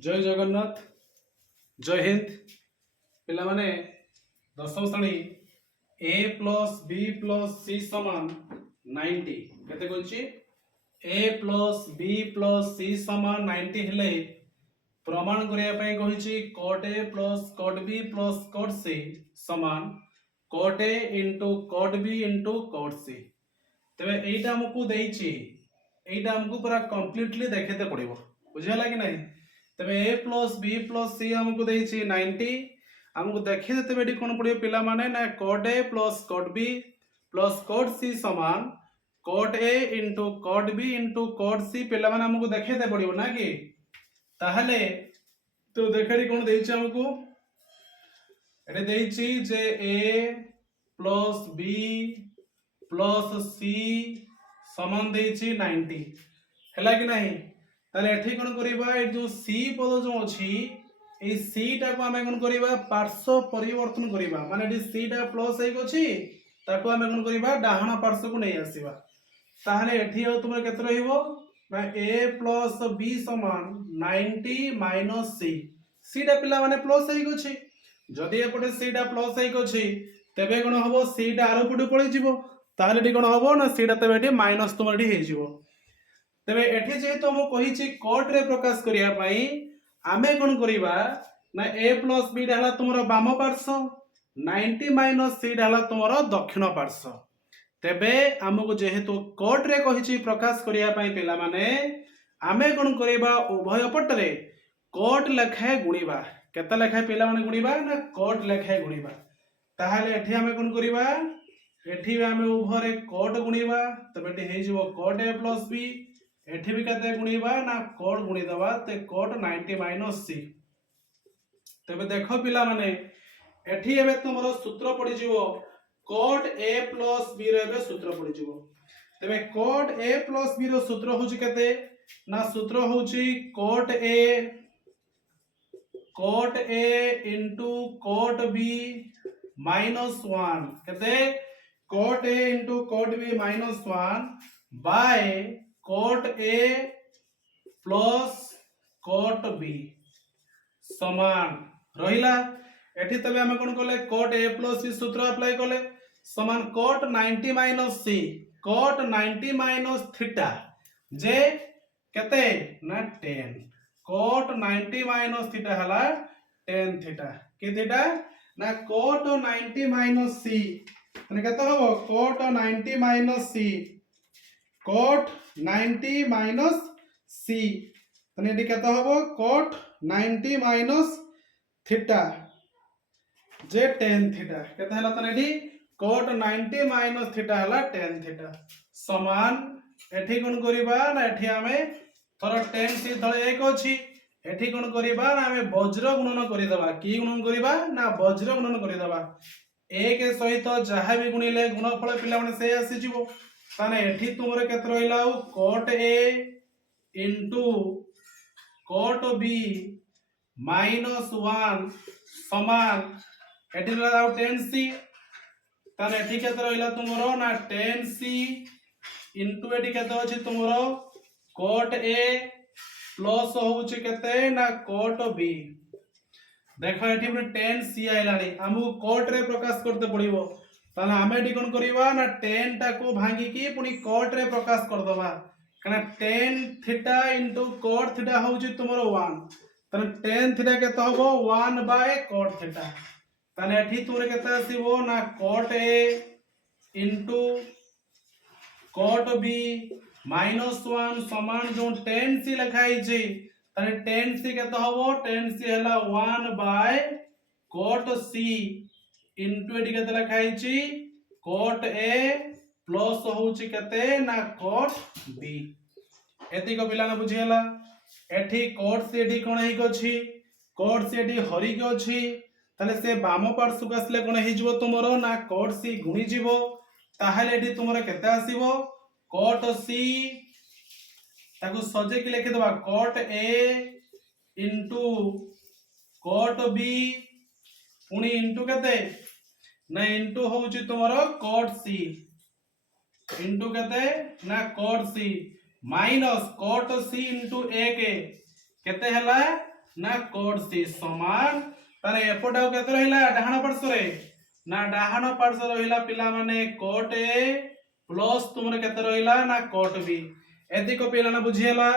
जय जगन्नाथ जय हिंद पिला माने दशम श्रेणी ए प्लस बी प्लस सी समान 90 केते कहछि ए प्लस बी प्लस सी समान 90 हेले प्रमाण करिया पय कहिछि cot a plus cot b plus cot c समान cot a into cot b into cot c तबे एटा हमकु देछि एटा हमकु पूरा कंप्लीटली देखेते पड़िबो बुझियला कि नहीं तबे a plus b plus c हमकु देछि 90 हमकु देखि देते बेडी कोन पड़ियो पिला माने ना cot a plus cot b plus cot c समान cot a into cot b into cot c पिला माने हमकु देखेते पड़ियो ना कि ताहले तो देखड़ी कोन देछि हमकु एटे देछि जे a plus b plus c समान देछि 90 हैला कि नहीं ताले एठी कोन करिबा ए जो सी पद जो अछि ए सी टा को हमें कोन करिबा पार्श्व परिवर्तन करिबा माने एठी सी टा प्लस हेक अछि ताको हमें कोन करिबा डाहण पार्श्व को नै आसीबा ताहले एठी हो तुमर केते रहिबो ना a प्लस b समान 90 माइनस c सी टा पिला माने प्लस हेक अछि जदी एपटे सी टा प्लस हेक अछि तबे कोन हबो सी टा आरो पटे पळै जिवो ताहले एठी कोन हबो ना सीटा तबे एठी माइनस तुमर एठी हे जिवो तबे एठी जेहेतु हम कहिछि कट रे प्रकाश करिया पई आमे कोन करिबा ना a प्लस b डाला तुमर बाम पार्श्व 90 माइनस c डाला तुमर दक्षिण पार्श्व तबे हमकु जेहेतु कट रे कहिछि प्रकाश करिया पई पिला माने आमे कोन करिबा उभय पटरे कट लेखाए गुणीबा केते लेखाए पिला माने गुणीबा ना कट लेखाए गुणीबा ताहाले एठी आमे कोन करिबा एठी आमे उभरे cot गुणीबा तबे एठी हे जिवो cot a प्लस b एठी भी कते गुणीबा ना cot गुणी दबा ते cot 90 माइनस c तबे देखो पिला माने एठी एबे तुमरो सूत्र पड़ी जिवो cot a प्लस b रे एबे सूत्र पड़ी जिवो तबे cot a प्लस b रो सूत्र होची कते ना सूत्र होची cot a into cot b minus 1 कते cot a into cot b minus 1 by cot a plus cot b समान रहिला एठी तबे हम कोन करले cot a plus b सूत्र अप्लाई करले समान cot 90 minus c cot 90 minus theta जे कते ना 10 cot 90 minus theta हला 10 theta के थीटा ना cot 90 minus c तने केते हबो cot 90 minus c cot 90 minus c तने एडी केते हबो cot 90 minus theta जे 10 theta केते हला तने एडी cot 90 minus theta हला 10 theta समान एठी कोन करिबा ना एठी हमें थोर 10 c तळे 1 अछि एठी कोन करिबा ना हमें वज्र गुणन करि दबा की गुणन करिबा ना वज्र गुणन करि दबा एक सहित जहाँ भी गुणिले गुणफल पिला माने से आसी जिवो ताने एठी तुमरे केते रहिला cot a into cot b minus 1 समान एठी रहिला 10c ताने एठी केते रहिला तुमरो ना 10c into एठी केते अछि तुमरो cot a प्लस होउची केते ना cot b देखो एठी पुनी 10 c आइलानी हमहु cot रे प्रकाश करते पड़िबो ताना हमें एठी कोन करिबा ना 10 टा को भांगी की पुनी cot रे प्रकाश कर दबा कना 10 थीटा इनटू cot थीटा होउची तुमरो 1 ताना 10 थीटा केते होबो 1 बाय cot थीटा ताना एठी तुमरे केते आसीबो ना cot a into cot b minus 1 समान जो 10 c लिखाई छी ताने 10 c केते होबो 10 c हला 1 बाय cot c इनटू एडी केते लिखाई छी cot a प्लस होउची केते ना cot b एती को पिला ना बुझी हला एठी cot c एडी कोन हेक अछि cot c एडी हरि के अछि ताले से बाम पार्श्व को आसले कोन हे जिवो तुमरो ना cot c गुणी जिवो ताहाले एडी तुमरो केते आसीबो cot c ताको सजे के लिखि दबा cot a into cot b पुनी into केते ना into होउची तुमरो cot c into केते ना cot c minus cot c into 1 केते हला ना कोड सी समान ताने एपटे आ केते रहिला डाहाण पार्श्व रे ना डाहाण पार्श्व रहिला पिला माने कोट ए प्लस तुमरे केते रहिला ना कोट बी एदी को पिला ना बुझियला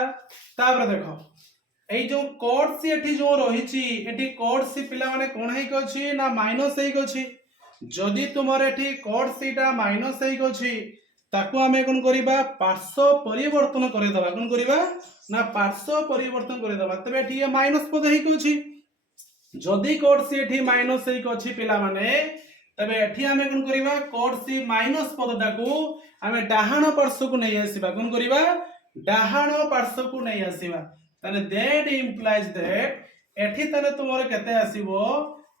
तापर देखो এই जो कोड सी एठी जो रहिछि एठी कोड सी पिला माने कोन हेक अछि ना माइनस हेक अछि जदि तुमर एठी कोड सीटा माइनस हेक अछि ताकू आमे कोन करिबा पार्श्व परिवर्तन करे दबा कोन करिबा ना पार्श्व परिवर्तन करे दबा तबे एठी माइनस पद हेक अछि जदि कोड सी एठी माइनस हेक अछि पिला माने तबे एठी आमे कोन करिबा कोड सी माइनस पदटाकू आमे डाहाण पार्श्व को नै आसीबा कोन करिबा डाहाण पार्श्व को नै आसीबा ताने दैट इंप्लाइज दैट एठी ताने तुमर केते आसीबो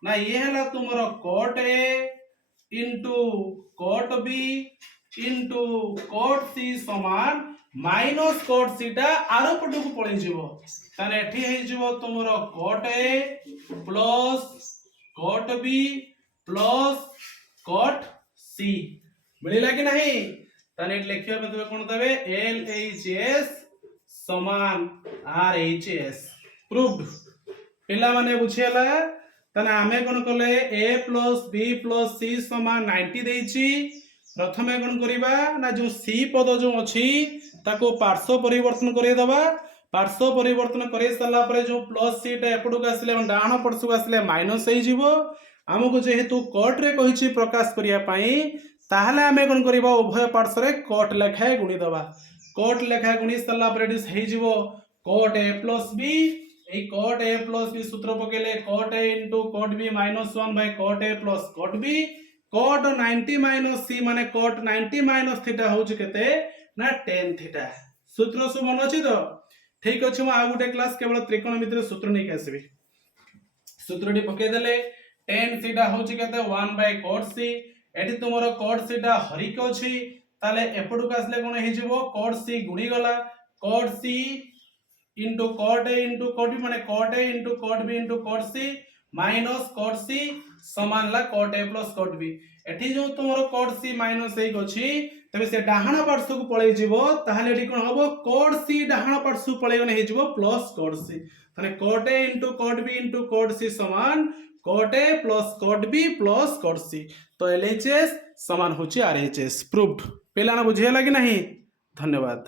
ना ये हला तुमर cot a into cot b into cot c समान माइनस कोट सी टा आरो पटु को पळै जिवो ताने एठी हे जिवो तुमर cot a plus cot b plus cot c मिलिला कि नहीं ताने एठी लिखियो बतबे कोन दबे एल एच एस समान आर एच एस प्रूव्ड पिला माने बुझियला ताने आमे कोन कले a plus b plus c समान 90 देछि प्रथमे कोन करिबा ना जो c पद जो अछि ताको पार्श्व परिवर्तन करे दबा पार्श्व परिवर्तन करे सला परे जो प्लस c टा एपडो आसले डाहाण पड़सु आसले माइनस हे जिवो हमको जेहेतु कट रे कहिछि प्रकाश करिया पई ताहले आमे कोन करिबा उभय पार्श्व रे कट लेखाए गुणी दबा कोट लेखा गुणी सला प्रेडिस हे जिवो कोट a प्लस b ए कोट a प्लस b सूत्र पकेले cot a into cot b minus 1 by cot a plus cot b cot 90 minus c माने कोट 90 माइनस थीटा होउछ केते ना tan थीटा सूत्र सब मन अछि तो ठीक अछि म आ गुटे क्लास केवल त्रिकोणमिति सूत्र नै के आसीबी सूत्रटी पके देले tan थीटा होउछ केते 1 बाय कोट c एठी तुमरो कोट c टा हरिक अछि ताले एपडु आसले कोन हे जिवो कोट सी गुणी गला cot c into cot a into cot b माने cot a into cot b into cot c minus cot c समान ला cot a plus cot b एठी जो तुमरो कोट सी माइनस एक अछि तबे से डाहाण पार्श्व को पळै जिवो ताहाले एठी कोन हबो कोट सी डाहाण पार्श्व पळै गने हे जिवो प्लस कोट सी माने cot a into cot b into cot c समान cot a plus cot b plus cot c तो एलएचएस समान होची आरएचएस प्रूव्ड पेलाना बुझियला कि नहीं धन्यवाद।